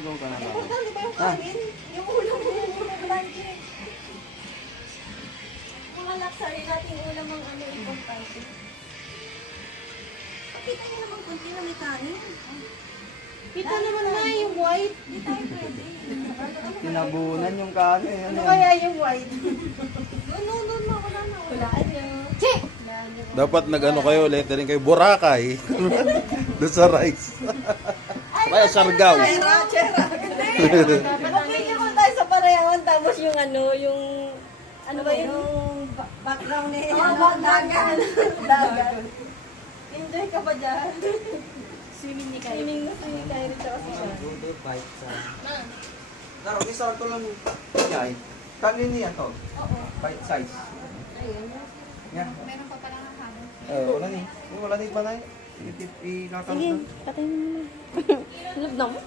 Lugaw ka na ba? Importante ba yung kanin? Yung ulam mo yung lunch. Mga luxury natin ulam ang ano importante. Pakita niyo naman kunti na may kanin. Kita naman na yung white. Hindi tayo pwede. Tinabunan yung kanin. Ano kaya yung white? No, wala na. Walaan niyo. Check! Dapat nag-ano kayo, lettering kayo, Boracay. Doon sa rice. Kaya Sargao. Chera. Mag-video ko tayo sa parehawan tapos yung ano, yung ano ba yun? Yung background eh. Dagat. Enjoy ka ba dyan? Swimming ni Kayo. Swimming na rin siya kasi siya. Good bite sa... Laro, isa ito lang yay. Kanin niya to. Oo. Bite size. Ayun. Yan. Meron pa pala ng kanin. Wala ni. Wala ni pa na. Ilatanong Sige, na. patay mo naman. Love na mo.